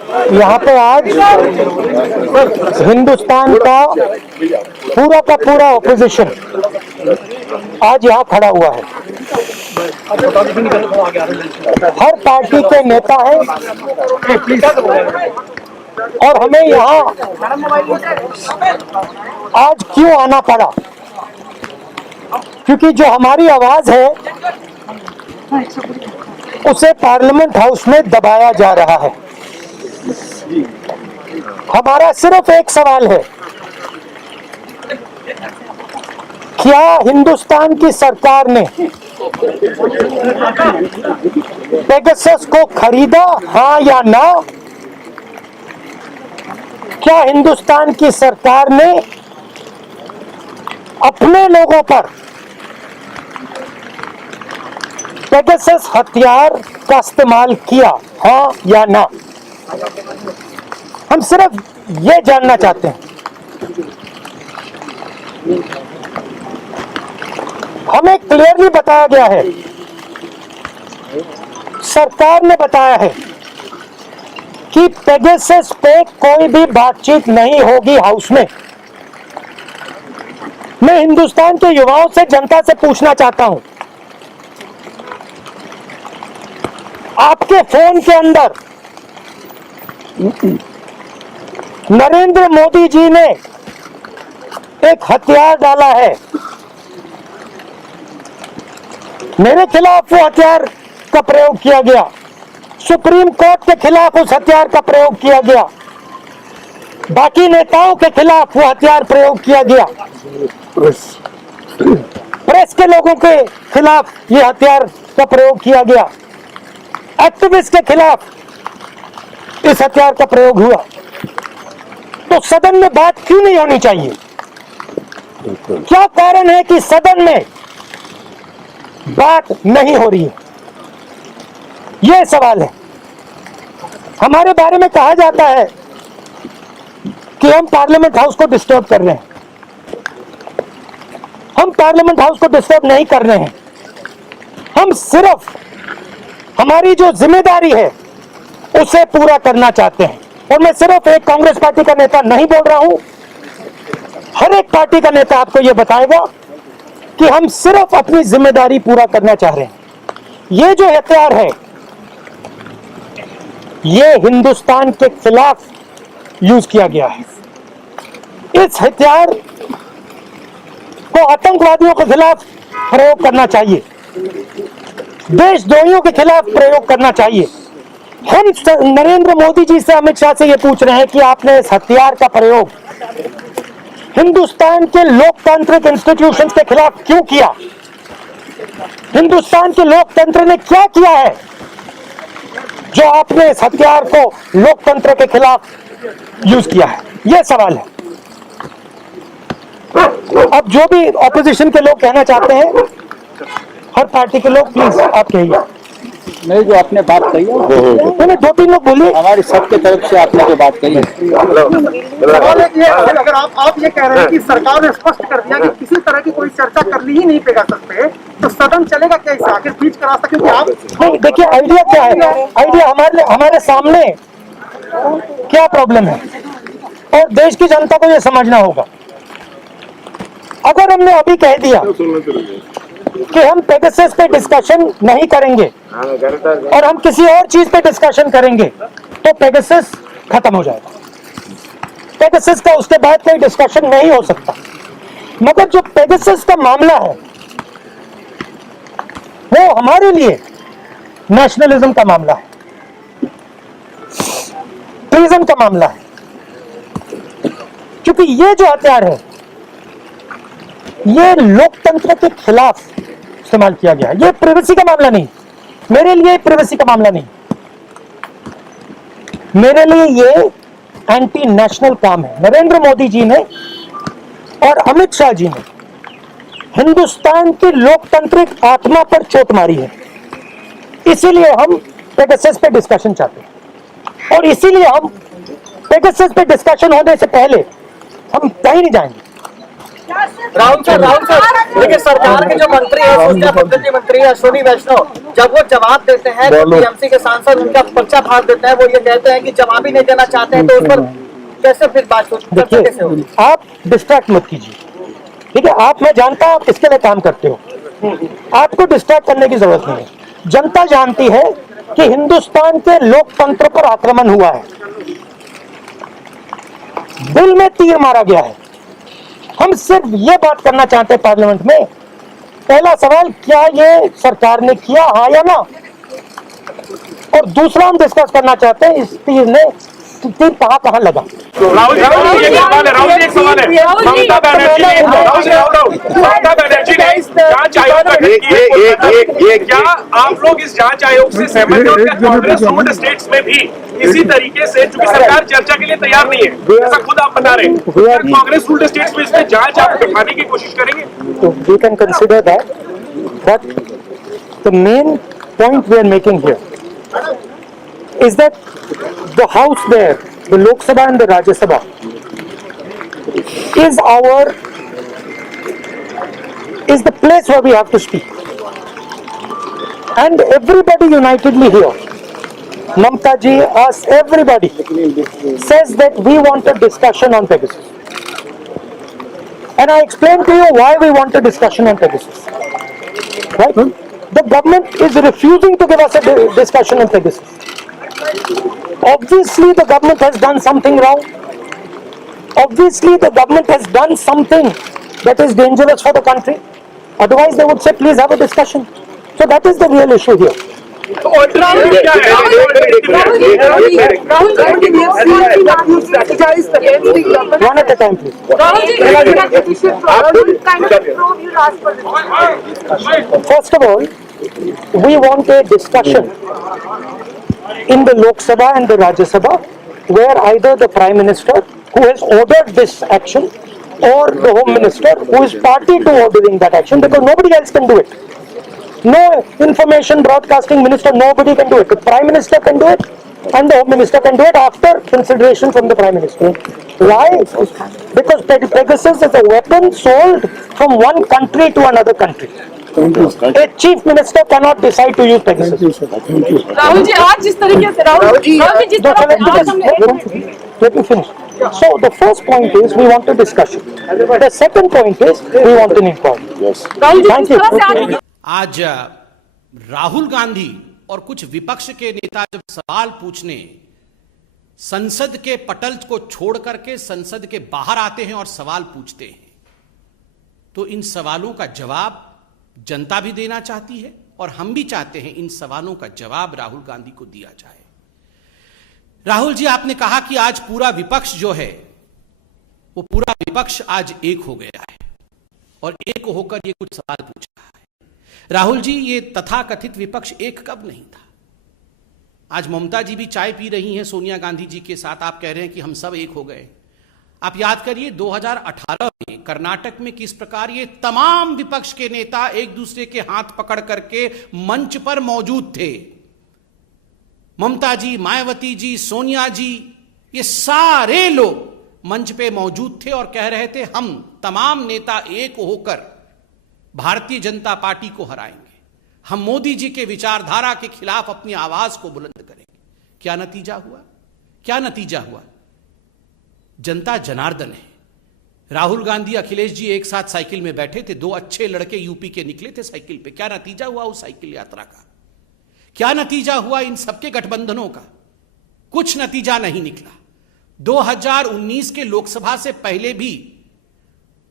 यहाँ पे आज हिंदुस्तान का पूरा ऑपोजिशन आज यहाँ खड़ा हुआ है। हर पार्टी के नेता हैं और हमें यहाँ आज क्यों आना पड़ा, क्योंकि जो हमारी आवाज है उसे पार्लियामेंट हाउस में दबाया जा रहा है। हमारा सिर्फ एक सवाल है, क्या हिंदुस्तान की सरकार ने पेगासस को खरीदा, हाँ या ना? क्या हिंदुस्तान की सरकार ने अपने लोगों पर पेगासस हथियार का इस्तेमाल किया, हाँ या ना? हम सिर्फ ये जानना चाहते हैं। हमें क्लियरली बताया गया है, सरकार ने बताया है कि पेगासस पे कोई भी बातचीत नहीं होगी हाउस में। मैं हिंदुस्तान के युवाओं से, जनता से पूछना चाहता हूं, आपके फोन के अंदर नरेंद्र मोदी जी ने एक हथियार डाला है, मेरे खिलाफ वो हथियार का प्रयोग किया गया, सुप्रीम कोर्ट के खिलाफ उस हथियार का प्रयोग किया गया, बाकी नेताओं के खिलाफ वो हथियार प्रयोग किया गया, प्रेस के लोगों के खिलाफ ये हथियार का प्रयोग किया गया, एक्टिविस्ट के खिलाफ इस हथियार का प्रयोग हुआ। तो सदन में बात क्यों नहीं होनी चाहिए? क्या कारण है कि सदन में बात नहीं हो रही है? यह सवाल है। हमारे बारे में कहा जाता है कि हम पार्लियामेंट हाउस को डिस्टर्ब कर रहे हैं। हम पार्लियामेंट हाउस को डिस्टर्ब नहीं कर रहे हैं। हम सिर्फ हमारी जो जिम्मेदारी है उसे पूरा करना चाहते हैं। और मैं सिर्फ एक कांग्रेस पार्टी का नेता नहीं बोल रहा हूं, हर एक पार्टी का नेता आपको यह बताएगा कि हम सिर्फ अपनी जिम्मेदारी पूरा करना चाह रहे हैं। ये जो हथियार है ये हिंदुस्तान के खिलाफ यूज किया गया है। इस हथियार को आतंकवादियों के खिलाफ प्रयोग करना चाहिए, देशद्रोहियों के खिलाफ प्रयोग करना चाहिए। हम नरेंद्र मोदी जी से, अमित शाह से ये पूछ रहे हैं कि आपने इस हथियार का प्रयोग हिंदुस्तान के लोकतांत्रिक इंस्टीट्यूशंस के खिलाफ क्यों किया? हिंदुस्तान के लोकतंत्र ने क्या किया है जो आपने इस हथियार को लोकतंत्र के खिलाफ यूज किया है? यह सवाल है। अब जो भी ऑपोजिशन के लोग कहना चाहते हैं, हर पार्टी के लोग, प्लीज आप कहिए। नहीं, जो आपने बात कही है, मैंने दो तीन लोग बोलिए, हमारी सबके तरफ से आपने जो बात कही है। सवाल है, अगर आप ये कह रहे हैं कि सरकार ने स्पष्ट कर दिया कि किसी तरह की कोई चर्चा करनी ही नहीं पेगासस पे, तो सदन चलेगा कैसे? आखिर बीच का रास्ता, क्योंकि आप देखिए आइडिया क्या है, आइडिया हमारे सामने क्या प्रॉब्लम है और देश की जनता को ये समझना होगा। अगर हमने अभी कह दिया कि हम पेगासस पे डिस्कशन नहीं करेंगे और हम किसी और चीज पे डिस्कशन करेंगे तो पेगासस खत्म हो जाएगा। पेगासस का उसके बाद कोई डिस्कशन नहीं हो सकता। मगर जो पेगासस का मामला है वो हमारे लिए नेशनलिज्म का मामला है, ट्रीजन का मामला है, क्योंकि ये जो हथियार है ये लोकतंत्र के खिलाफ इस्तेमाल किया गया है। ये प्राइवेसी का मामला नहीं, मेरे लिए प्राइवेसी का मामला नहीं, मेरे लिए ये एंटी नेशनल काम है। नरेंद्र मोदी जी ने और अमित शाह जी ने हिंदुस्तान की लोकतांत्रिक आत्मा पर चोट मारी है, इसीलिए हम पेगासस पे डिस्कशन चाहते हैं और इसीलिए हम पेगासस पे डिस्कशन होने से पहले हम कहीं नहीं जाएंगे। राहुल सर देखिए सरकार के जो मंत्री है सूचना प्रौद्योगिकी मंत्री है अश्विनी वैष्णव, जब वो जवाब देते हैं तो टीएमसी के सांसद उनका पर्चा फाड़ देते हैं। वो ये कहते हैं कि जवाब ही नहीं देना चाहते हैं, तो उस पर कैसे फिर बात चर्चा कैसे होगी? आप डिस्ट्रैक्ट मत कीजिए, ठीक है? आप, मैं जानता हूं आप किसके लिए काम करते हो, आपको डिस्ट्रैक्ट करने की जरूरत नहीं है। जनता जानती है कि हिंदुस्तान के लोकतंत्र पर आक्रमण हुआ है, दिल में तीर मारा गया है। हम सिर्फ ये बात करना चाहते हैं पार्लियामेंट में, पहला सवाल क्या ये सरकार ने किया, हाँ या ना? और दूसरा हम डिस्कस करना चाहते हैं इस तीर ने तीर कहां लगा। राहुल जी एक सवाल है ममता बनर्जी ने जांच आयोग गठित किए, क्या आप लोग इस जांच आयोग से सहमत हैं? और क्या कांग्रेस रूल्ड स्टेट्स में भी इसी तरीके से, चूंकि सरकार चर्चा के लिए तैयार नहीं है, ऐसा खुद आप बता रहे हैं, कांग्रेस रूल्ड स्टेट्स में इसमें जांच आप दिखाने की कोशिश करेंगे? तो we can consider that, but the main point we are making here is that the house there, the Lok Sabha and the Rajya Sabha, is the place where we have to speak. And everybody unitedly here, Mamta ji, us, everybody says that we want a discussion on Pegasus. And I explained to you why we want a discussion on Pegasus. Right? The government is refusing to give us a discussion on Pegasus. Obviously the government has done something wrong. Obviously the government has done something that is dangerous for the country. Otherwise they would say please have a discussion. So that is the real issue here. One at a time please. First of all, we want a discussion in the Lok Sabha and the Rajya Sabha, where either the Prime Minister, who has ordered this action, or the Home Minister, who is party to ordering that action, because nobody else can do it. No information broadcasting minister, nobody can do it. The Prime Minister can do it, and the Home Minister can do it after consideration from the Prime Minister. Why? Because Pegasus is a weapon sold from one country to another country. A chief minister cannot decide to use Pegasus. Rahul ji आज जिस तरीके से राहुल जी जिस तरह से आज हमने Let me finish. So the first point is we want a discussion. The second point is we want an inquiry. Yes. Rahul ji Thank जिस you. तरह से आज राहुल गांधी और कुछ विपक्ष के नेता जब सवाल पूछने संसद के पटल को छोड़ करके संसद के बाहर आते हैं और सवाल पूछते हैं, तो इन सवालों का जवाब जनता भी देना चाहती है और हम भी चाहते हैं इन सवालों का जवाब राहुल गांधी को दिया जाए। राहुल जी, आपने कहा कि आज पूरा विपक्ष जो है वो पूरा विपक्ष आज एक हो गया है और एक होकर ये कुछ सवाल पूछ रहा है। राहुल जी, ये तथाकथित विपक्ष एक कब नहीं था? आज ममता जी भी चाय पी रही हैं सोनिया गांधी जी के साथ, आप कह रहे हैं कि हम सब एक हो गए। आप याद करिए 2018 में कर्नाटक में किस प्रकार ये तमाम विपक्ष के नेता एक दूसरे के हाथ पकड़ करके मंच पर मौजूद थे। ममता जी, मायावती जी, सोनिया जी, ये सारे लोग मंच पे मौजूद थे और कह रहे थे हम तमाम नेता एक होकर भारतीय जनता पार्टी को हराएंगे, हम मोदी जी के विचारधारा के खिलाफ अपनी आवाज को बुलंद करेंगे। क्या नतीजा हुआ? क्या नतीजा हुआ? जनता जनार्दन है। राहुल गांधी, अखिलेश जी एक साथ साइकिल में बैठे थे, दो अच्छे लड़के यूपी के निकले थे साइकिल पे। क्या नतीजा हुआ उस साइकिल यात्रा का? क्या नतीजा हुआ इन सबके गठबंधनों का? कुछ नतीजा नहीं निकला। 2019 के लोकसभा से पहले भी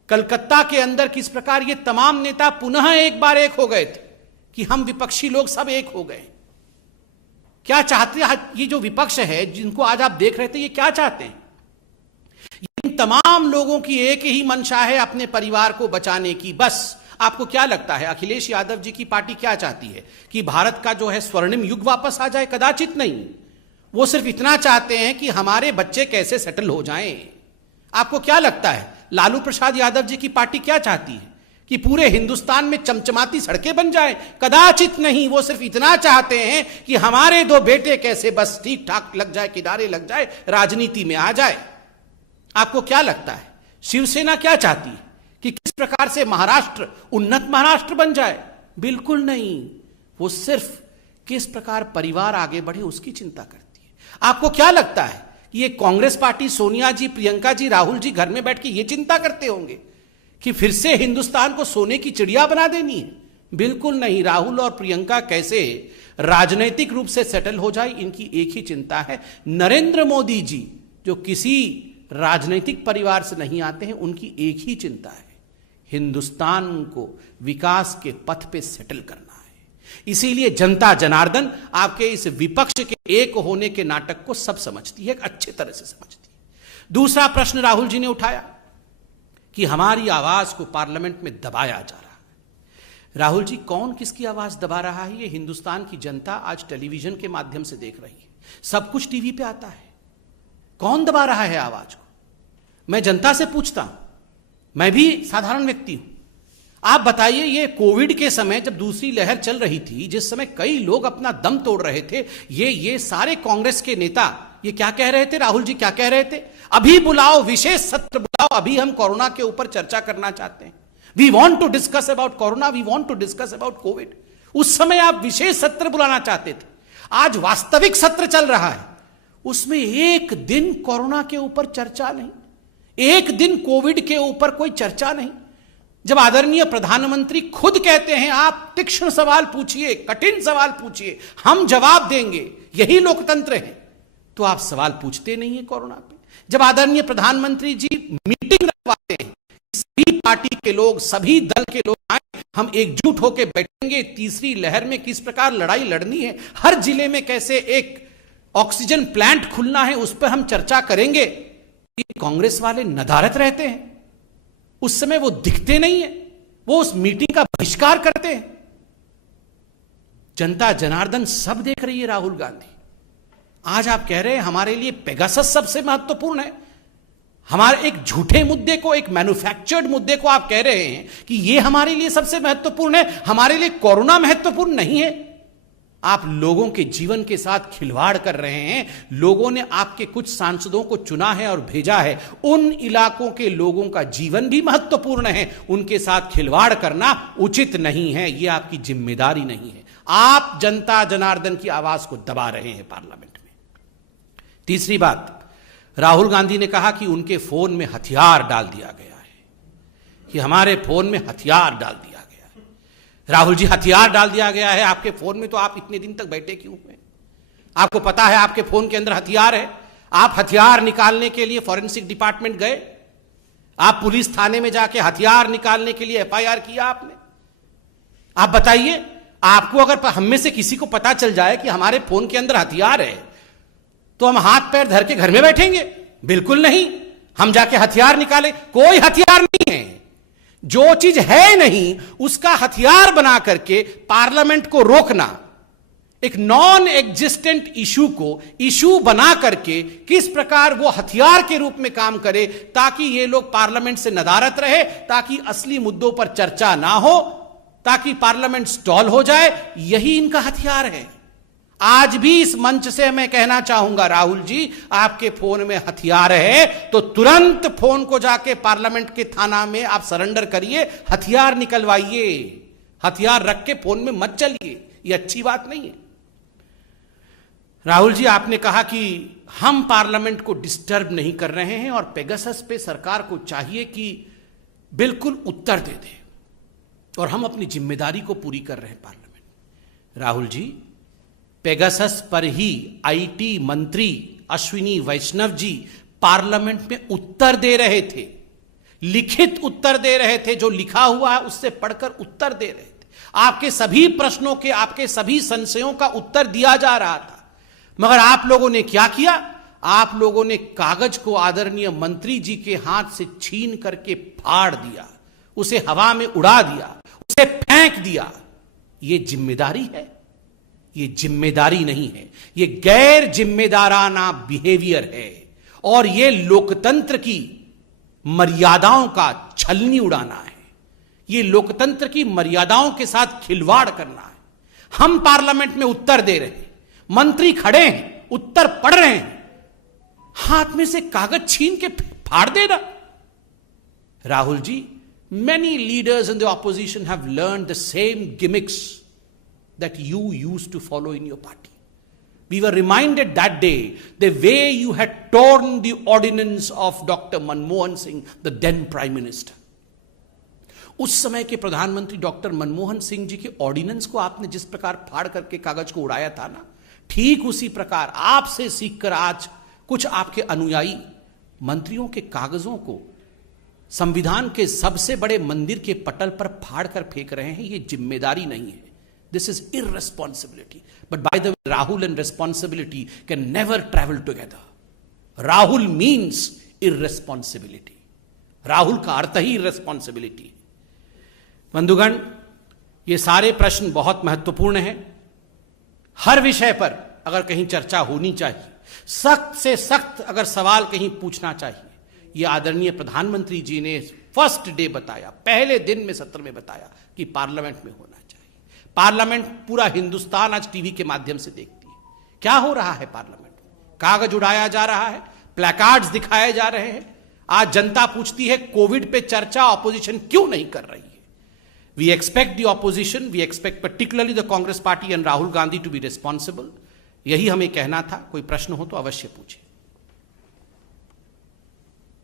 कलकत्ता के अंदर किस प्रकार ये तमाम नेता पुनः एक बार एक हो गए थे कि हम विपक्षी लोग सब एक हो गए। क्या चाहते हैं ये जो विपक्ष है जिनको आज आप देख रहे थे, ये क्या चाहते हैं? इन तमाम लोगों की एक ही मंशा है अपने परिवार को बचाने की। बस आपको क्या लगता है अखिलेश यादव जी की पार्टी क्या चाहती है कि भारत का जो है स्वर्णिम युग वापस आ जाए? कदाचित नहीं। वो सिर्फ इतना चाहते हैं कि हमारे बच्चे कैसे सेटल हो जाएं। आपको क्या लगता है लालू प्रसाद यादव जी की पार्टी क्या चाहती है कि पूरे हिंदुस्तान में चमचमाती सड़कें बन जाएं? कदाचित नहीं। वो सिर्फ इतना चाहते हैं कि हमारे दो बेटे कैसे बस ठीक ठाक लग जाए, किनारे लग जाए, राजनीति में आ जाए। आपको क्या लगता है शिवसेना क्या चाहती है कि किस प्रकार से महाराष्ट्र उन्नत महाराष्ट्र बन जाए, बिल्कुल नहीं। वो सिर्फ किस प्रकार परिवार आगे बढ़े उसकी चिंता करती है। आपको क्या लगता है कि ये कांग्रेस पार्टी, सोनिया जी, प्रियंका जी, राहुल जी घर में बैठ के ये चिंता करते होंगे कि फिर से हिंदुस्तान को सोने की चिड़िया बना देनी है? बिल्कुल नहीं। राहुल और प्रियंका कैसे राजनीतिक रूप से सेटल हो जाए, इनकी एक ही चिंता है। नरेंद्र मोदी जी जो किसी राजनीतिक परिवार से नहीं आते हैं, उनकी एक ही चिंता है, हिंदुस्तान को विकास के पथ पे सेटल करना है। इसीलिए जनता जनार्दन आपके इस विपक्ष के एक होने के नाटक को सब समझती है, अच्छी तरह से समझती है। दूसरा प्रश्न राहुल जी ने उठाया कि हमारी आवाज को पार्लियामेंट में दबाया जा रहा है। राहुल जी, कौन किसकी आवाज दबा रहा है? ये हिंदुस्तान की जनता आज टेलीविजन के माध्यम से देख रही है, सब कुछ टीवी पे आता है। कौन दबा रहा है आवाज को? मैं जनता से पूछता हूं, मैं भी साधारण व्यक्ति हूं। आप बताइए, ये कोविड के समय जब दूसरी लहर चल रही थी, जिस समय कई लोग अपना दम तोड़ रहे थे, ये सारे कांग्रेस के नेता ये क्या कह रहे थे? राहुल जी क्या कह रहे थे? अभी बुलाओ, विशेष सत्र बुलाओ, अभी हम कोरोना के ऊपर चर्चा करना चाहते हैं। We want to discuss about corona, we want to discuss about covid. उस समय आप विशेष सत्र बुलाना चाहते थे। आज वास्तविक सत्र चल रहा है, उसमें एक दिन कोरोना के ऊपर चर्चा नहीं, एक दिन कोविड के ऊपर कोई चर्चा नहीं। जब आदरणीय प्रधानमंत्री खुद कहते हैं आप तीक्ष्ण सवाल पूछिए, कठिन सवाल पूछिए, हम जवाब देंगे, यही लोकतंत्र है, तो आप सवाल पूछते नहीं है कोरोना पे। जब आदरणीय प्रधानमंत्री जी मीटिंग रखवाते हैं, सभी पार्टी के लोग, सभी दल के लोग आए, हम एकजुट होकर बैठेंगे, तीसरी लहर में किस प्रकार लड़ाई लड़नी है, हर जिले में कैसे एक ऑक्सीजन प्लांट खुलना है, उस पर हम चर्चा करेंगे। ये कांग्रेस वाले नदारत रहते हैं, उस समय वो दिखते नहीं है, वो उस मीटिंग का बहिष्कार करते हैं। जनता जनार्दन सब देख रही है। राहुल गांधी, आज आप कह रहे हैं हमारे लिए पेगासस सबसे महत्वपूर्ण है। हमारे एक झूठे मुद्दे को, एक मैन्युफैक्चर्ड मुद्दे को आप कह रहे हैं कि यह हमारे लिए सबसे महत्वपूर्ण है, हमारे लिए कोरोना महत्वपूर्ण नहीं है। आप लोगों के जीवन के साथ खिलवाड़ कर रहे हैं। लोगों ने आपके कुछ सांसदों को चुना है और भेजा है, उन इलाकों के लोगों का जीवन भी महत्वपूर्ण है, उनके साथ खिलवाड़ करना उचित नहीं है, यह आपकी जिम्मेदारी नहीं है। आप जनता जनार्दन की आवाज को दबा रहे हैं पार्लियामेंट में। तीसरी बात, राहुल गांधी ने कहा कि उनके फोन में हथियार डाल दिया गया है, कि हमारे फोन में हथियार डाल दिया गया है। राहुल जी, हथियार डाल दिया गया है आपके फोन में, तो आप इतने दिन तक बैठे क्यों हुए? आपको पता है आपके फोन के अंदर हथियार है। आप हथियार निकालने के लिए फॉरेंसिक डिपार्टमेंट गए, आप पुलिस थाने में जाके हथियार निकालने के लिए एफआईआर किया आपने। आप बताइए, आपको अगर हम में से किसी को पता चल जाए कि हमारे फोन के अंदर हथियार है, तो हम हाथ पैर धर के घर में बैठेंगे? बिल्कुल नहीं। हम जाके हथियार निकाले, कोई हथियार नहीं है। जो चीज है नहीं उसका हथियार बना करके पार्लियामेंट को रोकना, एक नॉन एग्जिस्टेंट इशू को इशू बना करके किस प्रकार वो हथियार के रूप में काम करे, ताकि ये लोग पार्लियामेंट से नदारत रहे, ताकि असली मुद्दों पर चर्चा ना हो, ताकि पार्लियामेंट स्टॉल हो जाए, यही इनका हथियार है। आज भी इस मंच से मैं कहना चाहूंगा, राहुल जी, आपके फोन में हथियार है तो तुरंत फोन को जाके पार्लियामेंट के थाना में आप सरेंडर करिए, हथियार निकलवाइए। हथियार रख के फोन में मत चलिए, ये अच्छी बात नहीं है। राहुल जी, आपने कहा कि हम पार्लियामेंट को डिस्टर्ब नहीं कर रहे हैं और पेगासस पे सरकार को चाहिए कि बिल्कुल उत्तर दे दे, और हम अपनी जिम्मेदारी को पूरी कर रहे हैं पार्लियामेंट। राहुल जी, पेगासस पर ही आईटी मंत्री अश्विनी वैष्णव जी पार्लियामेंट में उत्तर दे रहे थे, लिखित उत्तर दे रहे थे, जो लिखा हुआ है उससे पढ़कर उत्तर दे रहे थे। आपके सभी प्रश्नों के, आपके सभी संशयों का उत्तर दिया जा रहा था। मगर आप लोगों ने क्या किया? आप लोगों ने कागज को आदरणीय मंत्री जी के हाथ से छीन करके फाड़ दिया, उसे हवा में उड़ा दिया, उसे फेंक दिया। यह जिम्मेदारी है? ये जिम्मेदारी नहीं है, ये गैर जिम्मेदाराना बिहेवियर है, और ये लोकतंत्र की मर्यादाओं का छलनी उड़ाना है, ये लोकतंत्र की मर्यादाओं के साथ खिलवाड़ करना है। हम पार्लियामेंट में उत्तर दे रहे हैं, मंत्री खड़े हैं, उत्तर पढ़ रहे हैं, हाथ में से कागज छीन के फाड़ देना। Rahul ji, Many leaders in the opposition have learned the same gimmicks that you used to follow in your party. We were reminded that day the way you had torn the ordinance of Dr. Manmohan Singh, the then Prime Minister. उस समय के प्रधानमंत्री doctor Manmohan Singh ji के ordinance को आपने जिस प्रकार फाड़ करके कागज को उड़ाया था ना, ठीक उसी प्रकार आपसे सीखकर आज कुछ आपके अनुयायी मंत्रियों के कागजों को संविधान के सबसे बड़े मंदिर के पटल पर फाड़ कर फेंक रहे हैं। ये जिम्मेदारी नहीं है। This is irresponsibility. But by the way, Rahul and responsibility can never travel together. Rahul means irresponsibility. Rahul का अर्थ ही इररेस्पॉन्सिबिलिटी है। बंधुगण, ये सारे प्रश्न बहुत महत्वपूर्ण हैं। हर विषय पर अगर कहीं चर्चा होनी चाहिए, सख्त से सख्त अगर सवाल कहीं पूछना चाहिए, ये आदरणीय प्रधानमंत्री जी ने फर्स्ट डे बताया, पहले दिन में सत्र में बताया कि पार्लियामेंट में होना चाहिए। पार्लियामेंट पूरा हिंदुस्तान आज टीवी के माध्यम से देखती है। क्या हो रहा है पार्लियामेंट में? कागज उड़ाया जा रहा है, प्लेकार्ड्स दिखाए जा रहे हैं। आज जनता पूछती है कोविड पे चर्चा ऑपोजिशन क्यों नहीं कर रही है? We expect the opposition, we expect particularly the Congress party and Rahul Gandhi to be responsible. यही हमें कहना था। कोई प्रश्न हो तो अवश्य पूछें।